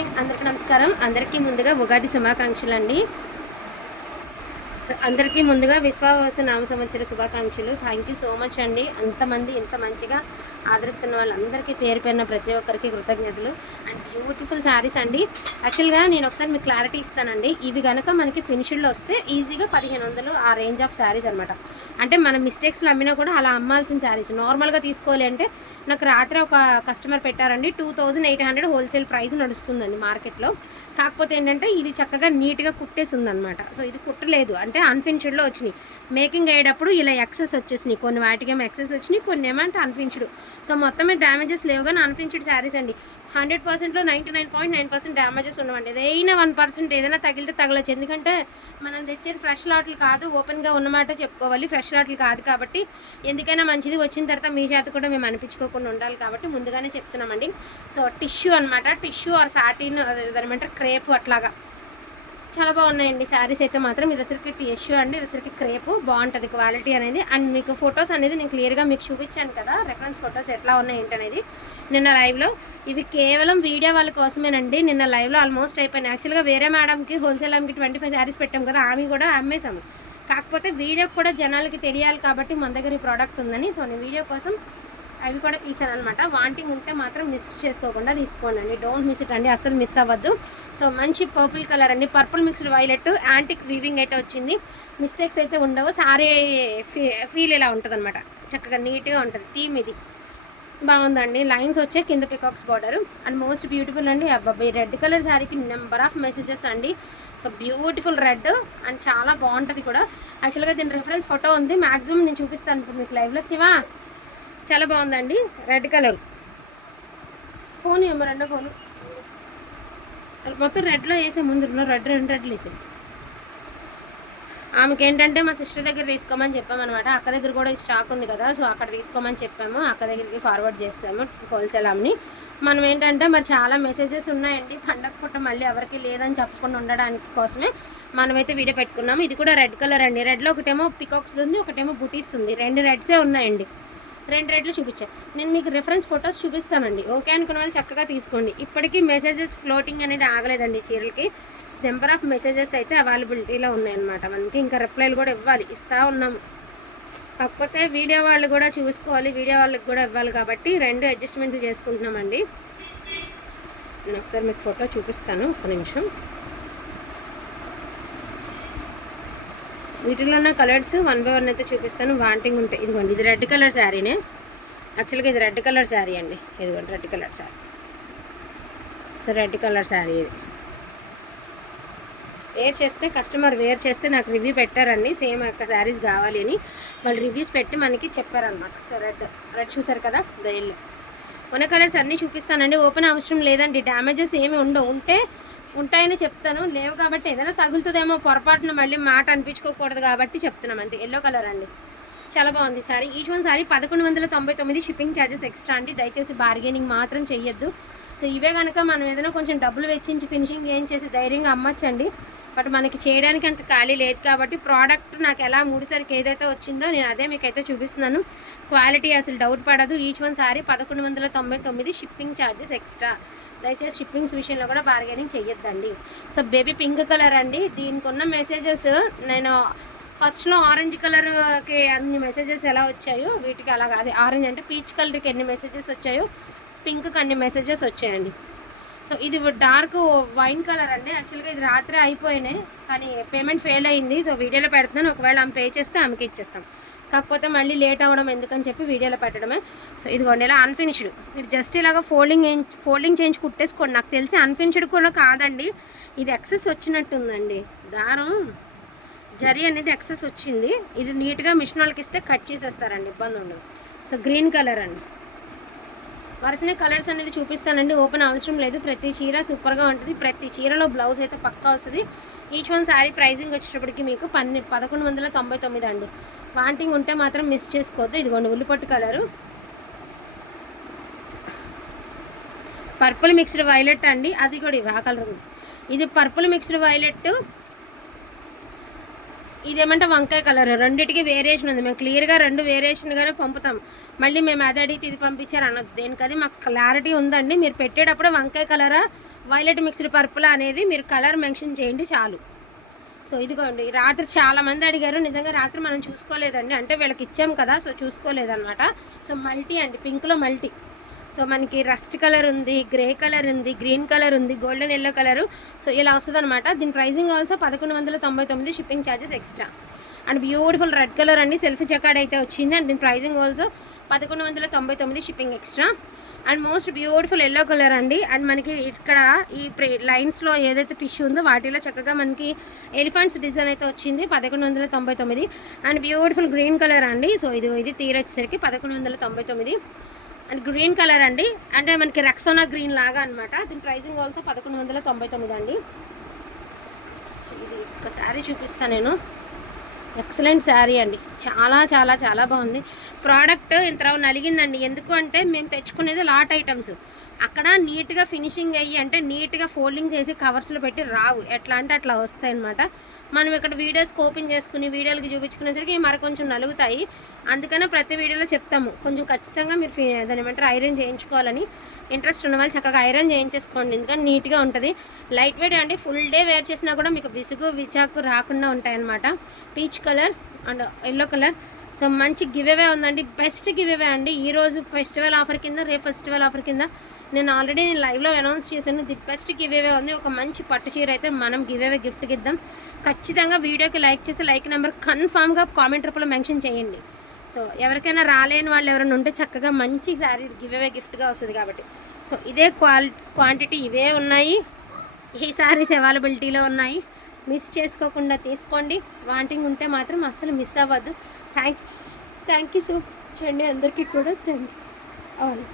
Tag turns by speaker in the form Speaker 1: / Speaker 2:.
Speaker 1: అందరికీ నమస్కారం. అందరికీ ముందుగా ఉగాది శుభాకాంక్షలు అండి అందరికీ ముందుగా విశ్వావాస నామ సంవత్సర శుభాకాంక్షలు. థ్యాంక్ యూ సో మచ్ అండి. అంతమంది ఇంత మంచిగా ఆదరిస్తున్న వాళ్ళందరికీ పేరు పేరున ప్రతి ఒక్కరికి కృతజ్ఞతలు. అండ్ బ్యూటిఫుల్ శారీస్ అండి. యాక్చువల్గా నేను ఒకసారి మీకు క్లారిటీ ఇస్తానండి. ఇవి కనుక మనకి ఫినిషింగ్లో వస్తే ఈజీగా పదిహేను వందలు ఆ రేంజ్ ఆఫ్ శారీస్ అనమాట అంటే మనం మిస్టేక్స్లో అమ్మినా కూడా అలా అమ్మాల్సిన శారీస్ నార్మల్గా తీసుకోవాలి అంటే నాకు రాత్రి ఒక కస్టమర్ పెట్టారండి. Two thousand eight hundred wholesale price నడుస్తుందండి మార్కెట్లో కాకపోతే ఏంటంటే ఇది చక్కగా నీట్గా కుట్టేసి ఉందన్నమాట సో ఇది కుట్టలేదు. అంటే అన్ఫినిష్డ్లో వచ్చినాయి. మేకింగ్ అయ్యేటప్పుడు ఇలా ఎక్సెస్ వచ్చేసినాయి. కొన్ని వాటికేమో ఎక్సెస్ వచ్చినాయి కొన్ని ఏమంటే అన్ఫినిష్డ్ సో మొత్తమే డ్యామేజెస్ లేవు కానీ అన్ఫినిష్డ్ శారీస్ అండి. హండ్రెడ్ పర్సెంట్లో ninety nine point nine percent damages ఉండవండి. ఏదైనా వన్ పర్సెంట్ ఏదైనా తగిలితే తగలచ్చు. ఎందుకంటే మనం తెచ్చేది ఫ్రెష్ లాట్లు కాదు ఓపెన్గా ఉన్నమాట చెప్పుకోవాలి. ఫ్రెష్ లాట్లు కాదు కాబట్టి ఎందుకైనా మంచిది. వచ్చిన తర్వాత మీ చేత కూడా మేము అనిపించుకోకుండా ఉండాలి కాబట్టి ముందుగానే చెప్తున్నామండి. సో టిష్యూ అనమాట టిష్యూ ఆర్ సాటిన్ అదేమంటారు క్రేపు అట్లాగా. చాలా బాగున్నాయండి. శారీస్ అయితే మాత్రం ఇది వచ్చరికి టిష్యూ అండి. ఇది క్రేపు బాగుంటుంది క్వాలిటీ అనేది. అండ్ మీకు ఫొటోస్ అనేది నేను క్లియర్గా మీకు చూపించాను కదా. రెఫరెన్స్ ఫొటోస్ ఎట్లా ఉన్నాయి ఏంటనేది. నిన్న లైవ్లో ఇవి కేవలం వీడియో వాళ్ళ కోసమేనండి. నిన్న లైవ్లో ఆల్మోస్ట్ అయిపోయినాయి. యాక్చువల్గా వేరే మేడంకి హోల్సేల్ ఆమెకి ట్వంటీ ఫైవ్ శారీస్ పెట్టాం కదా. ఆమె కూడా అమ్మేసాము కాకపోతే వీడియో కూడా జనాలకి తెలియాలి కాబట్టి మన దగ్గర ఈ ప్రోడక్ట్ ఉందని. సో నేను వీడియో కోసం అవి కూడా తీసాను అనమాట వాంటింగ్ ఉంటే మాత్రం మిస్ చేసుకోకుండా తీసుకోండి డోంట్ మిస్ ఇట్ అండి. అసలు మిస్ అవ్వద్దు. సో మంచి పర్పుల్ కలర్ అండి. Purple mixed violet antique weaving అయితే వచ్చింది. మిస్టేక్స్ అయితే ఉండవు. సారీ ఫీ ఫీల్ ఇలా ఉంటుంది అనమాట చక్కగా నీట్గా ఉంటుంది. థీమ్ ఇది. బాగుందండి. లైన్స్ వచ్చే కింద peacocks border and most beautiful అండి. అబ్బాయి రెడ్ కలర్ శారీకి నెంబర్ ఆఫ్ మెసేజెస్ అండి. సో బ్యూటిఫుల్ రెడ్ అండ్ చాలా బాగుంటుంది కూడా. యాక్చువల్గా దీని రిఫరెన్స్ ఫోటో ఉంది. మ్యాక్సిమం నేను చూపిస్తాను ఇప్పుడు మీకు లైవ్లో శివా! చాలా బాగుందండి. రెడ్ కలర్ ఫోన్ ఏమో రెండో ఫోన్ మొత్తం రెడ్లో వేసే ముందు రెడ్ రెండు రెడ్లు వేసాం. ఆమెకి ఏంటంటే మా సిస్టర్ దగ్గర తీసుకోమని చెప్పామన్నమాట. అక్క దగ్గర కూడా స్టాక్ ఉంది కదా సో అక్కడ తీసుకోమని చెప్పాము. అక్క దగ్గరికి ఫార్వర్డ్ చేస్తాము హోల్సేల్ ఆమెని మనం ఏంటంటే మరి చాలా మెసేజెస్ ఉన్నాయండి. పండగ పూట మళ్ళీ ఎవరికి లేదని చెప్పకుండా ఉండడానికి కోసమే మనమైతే వీడియో పెట్టుకున్నాము. ఇది కూడా రెడ్ కలర్ అండి. రెడ్లో ఒకటేమో పికాక్స్ ఉంది ఒకటేమో బుటీస్తుంది రెండు రెడ్సే ఉన్నాయండి. రెండు రేట్లు చూపించాను నేను మీకు రిఫరెన్స్ ఫొటోస్ చూపిస్తానండి. ఓకే అనుకున్న వాళ్ళు చక్కగా తీసుకోండి. ఇప్పటికీ మెసేజెస్ ఫ్లోటింగ్ అనేది ఆగలేదండి చీరలకి. నెంబర్ ఆఫ్ మెసేజెస్ అయితే అవైలబిలిటీలో ఉన్నాయన్నమాట. మనకి ఇంకా రిప్లైలు కూడా ఇవ్వాలి. ఇస్తూ ఉన్నాము కాకపోతే వీడియో వాళ్ళు కూడా చూసుకోవాలి. వీడియో వాళ్ళకి కూడా ఇవ్వాలి కాబట్టి రెండు అడ్జస్ట్మెంట్లు చేసుకుంటున్నామండి. నేను ఒకసారి మీకు ఫోటో చూపిస్తాను. ఒక నిమిషం. వీటిలో ఉన్న కలర్స్ వన్ బై వన్ అయితే చూపిస్తాను. వాంటింగ్ ఉంటాయి ఇదిగోండి ఇది రెడ్ కలర్ శారీనే. యాక్చువల్గా ఇది రెడ్ కలర్ శారీ అండి. ఇదిగోండి red colour sari. So red colour sari ఇది. వేర్ చేస్తే కస్టమర్ వేర్ చేస్తే నాకు రివ్యూ పెట్టారండి. సేమ్ యొక్క శారీస్ కావాలి అని. వాళ్ళు రివ్యూస్ పెట్టి మనకి చెప్పారనమాట సో రెడ్ రెడ్ చూసారు కదా దయల్లో ఉన్న కలర్స్ అన్నీ చూపిస్తానండి. ఓపెన్ అవసరం లేదండి. డ్యామేజెస్ ఏమి ఉండవు. ఉంటే ఉంటాయని చెప్తాను. లేవు కాబట్టి ఏదైనా తగులుతుందేమో పొరపాటున మళ్ళీ మాట అనిపించుకోకూడదు కాబట్టి చెప్తున్నాం అంతే. ఎల్లో కలర్ అండి. చాలా బాగుంది సారీ. ఈచ్ వన్ సారీ పదకొండు వందల తొంభై తొమ్మిది షిప్పింగ్ ఛార్జెస్ ఎక్స్ట్రా అండి. దయచేసి బార్గెనింగ్ మాత్రం చెయ్యొద్దు. సో ఇవే కనుక మనం ఏదైనా కొంచెం డబ్బులు వెచ్చించి ఫినిషింగ్ ఏం చేసి ధైర్యంగా అమ్మచ్చండి. బట్ మనకి చేయడానికి అంత ఖాళీ లేదు కాబట్టి ప్రోడక్ట్ నాకు ఎలా మూడుసరికి ఏదైతే వచ్చిందో నేను అదే మీకు అయితే చూపిస్తున్నాను. క్వాలిటీ అసలు డౌట్ పడదు. ఈచ్ వన్ సారీ పదకొండు వందల తొంభై తొమ్మిది షిప్పింగ్ ఛార్జెస్ ఎక్స్ట్రా. దయచేసి షిప్పింగ్స్ విషయంలో కూడా బార్గెనింగ్ చెయ్యొద్దండి. సో బేబీ పింక్ కలర్ అండి. దీనికి ఉన్న మెసేజెస్ నేను ఫస్ట్లో ఆరెంజ్ కలర్కి అన్ని మెసేజెస్ ఎలా వచ్చాయో వీటికి అలాగా అదే ఆరెంజ్ అంటే పీచ్ కలర్కి ఎన్ని మెసేజెస్ వచ్చాయో పింక్కి అన్ని మెసేజెస్ వచ్చాయండి. సో ఇది డార్క్ వైన్ కలర్ అండి. యాక్చువల్గా ఇది రాత్రి అయిపోయినాయి కానీ పేమెంట్ ఫెయిల్ అయింది. సో వీడియోలో పెడుతున్నాను. ఒకవేళ ఆమె పే చేస్తే ఆమెకి ఇచ్చేస్తాం. కాకపోతే మళ్ళీ లేట్ అవ్వడం ఎందుకని చెప్పి వీడియోలో పెట్టడమే. సో ఇదిగోండి ఇలా అన్ఫినిష్డ్ మీరు జస్ట్ ఇలాగ ఫోల్డింగ్ ఫోల్డింగ్ చేయించి కుట్టేసుకోండి. నాకు తెలిసి అన్ఫినిష్డ్ కూడా కాదండి. ఇది ఎక్సెస్ వచ్చినట్టుందండి. దారం జరీ అనేది ఎక్సెస్ వచ్చింది. ఇది నీట్గా మిషన్ వాళ్ళకి ఇస్తే కట్ చేసేస్తారండి. ఇబ్బంది ఉండదు. సో గ్రీన్ కలర్ అండి. వరుసనే కలర్స్ అనేది చూపిస్తానండి. ఓపెన్ అవసరం లేదు. ప్రతి చీర సూపర్గా ఉంటుంది. ప్రతి చీరలో బ్లౌజ్ అయితే పక్కా వస్తుంది. ఈచ్ వన్ శారీ ప్రైజింగ్ వచ్చేటప్పటికి మీకు పన్నె పదకొండు వందల తొంభై తొమ్మిది అండి. వాంటింగ్ ఉంటే మాత్రం మిస్ చేసుకోవద్దు. ఇదిగోండి ఉల్లిపట్టు కలరు. పర్పుల్ మిక్స్డ్ వైలెట్ అండి. అది కూడా ఇవి ఆ కలర్. ఇది పర్పుల్ మిక్స్డ్ వైలెట్ ఇదేమంటే వంకాయ కలర్. రెండింటికి వేరియేషన్ ఉంది. మేము క్లియర్గా రెండు వేరియేషన్గానే పంపుతాం. మళ్ళీ మేము అది అడిగితే ఇది పంపించారు అనొద్దు. దేనికది మాకు క్లారిటీ ఉందండి. మీరు పెట్టేటప్పుడు వంకాయ కలరా వైలెట్ మిక్స్డ్ పర్పుల్ అనేది మీరు కలర్ మెన్షన్ చేయండి చాలు. సో ఇదిగోండి. రాత్రి చాలా మంది అడిగారు. నిజంగా రాత్రి మనం చూసుకోలేదండి. అంటే వీళ్ళకి ఇచ్చాం కదా సో చూసుకోలేదన్నమాట. సో మల్టీ అండి. పింక్లో మల్టీ సో మనకి రస్ట్ కలర్ ఉంది గ్రే కలర్ ఉంది గ్రీన్ కలర్ ఉంది గోల్డెన్ ఎల్లో కలర్. సో ఇలా వస్తుంది అనమాట దీని ప్రైసింగ్ ఆల్సో పదకొండు వందల తొంభై తొమ్మిది shipping charges extra. And beautiful red colour అండి సెల్ఫ్ చెకాడ్ అయితే వచ్చింది. అండ్ దీని ప్రైసింగ్ ఆల్సో పదకొండు వందల తొంభై తొమ్మిది shipping extra. And most beautiful yellow colour అండి. అండ్ మనకి ఇక్కడ ఈ ప్రే లైన్స్లో ఏదైతే టిష్యూ ఉందో వాటిలో చక్కగా మనకి ఎలిఫెంట్స్ డిజైన్ అయితే వచ్చింది పదకొండు వందల తొంభై తొమ్మిది. అండ్ బ్యూటిఫుల్ గ్రీన్ కలర్ అండి. సో ఇది ఇది తీరొచ్చేసరికి పదకొండు వందల తొంభై తొమ్మిది. అండ్ గ్రీన్ కలర్ అండి. అంటే మనకి రెక్సోనా గ్రీన్ లాగా అనమాట దీని ప్రైసింగ్ ఆల్సో పదకొండు వందల తొంభై తొమ్మిది అండి. ఇది ఒక శారీ చూపిస్తాను నేను. ఎక్సలెంట్ శారీ అండి. చాలా చాలా చాలా బాగుంది. ప్రోడక్ట్ ఇంత నలిగిందండి. ఎందుకు అంటే మేము తెచ్చుకునేది లాట్ ఐటమ్స్ అక్కడ నీట్గా ఫినిషింగ్ అయ్యి అంటే నీట్గా ఫోల్డింగ్ చేసి కవర్స్లో పెట్టి రావు. ఎట్లా అంటే అట్లా వస్తాయి అనమాట మనం ఇక్కడ వీడియోస్ ఓపెన్ చేసుకుని వీడియోలకి చూపించుకునేసరికి మరి కొంచెం నలుగుతాయి. అందుకనే ప్రతి వీడియోలో చెప్తాము. కొంచెం ఖచ్చితంగా మీరు దాని ఏమంటారు ఐరన్ చేయించుకోవాలని ఇంట్రెస్ట్ ఉన్న వాళ్ళు చక్కగా ఐరన్ చేయించేసుకోండి. ఎందుకంటే నీట్గా ఉంటుంది. లైట్ వెయిట్ అండి ఫుల్ డే వేర్ చేసినా కూడా మీకు విసుగు విచాకు రాకుండా ఉంటాయన్నమాట. Peach colour and yellow colour. So మంచి గివ్ అవే ఉందండి. బెస్ట్ గివ్ అవే అండి. ఈ రోజు ఫెస్టివల్ ఆఫర్ కింద రేపు ఫెస్టివల్ ఆఫర్ కింద నేను ఆల్రెడీ నేను లైవ్లో అనౌన్స్ చేశాను ది బెస్ట్ గివ్ అవే ఉంది. ఒక మంచి పట్టు చీర అయితే మనం గివ్ అవే గిఫ్ట్కి ఇద్దాం. ఖచ్చితంగా వీడియోకి లైక్ చేసి లైక్ నెంబర్ కన్ఫామ్గా కామెంట్ రూపంలో మెన్షన్ చేయండి. సో ఎవరికైనా రాలేని వాళ్ళు ఎవరైనా ఉంటే చక్కగా మంచి శారీ గివ్ అవే గిఫ్ట్గా వస్తుంది కాబట్టి. సో ఇదే క్వాలి క్వాంటిటీ ఇవే ఉన్నాయి. ఈ శారీస్ అవైలబిలిటీలో ఉన్నాయి. మిస్ చేసుకోకుండా తీసుకోండి. వాంటింగ్ ఉంటే మాత్రం అస్సలు మిస్ అవ్వద్దు. Thank thank you so much అండి అందరికీ కూడా. థ్యాంక్ యూ అవును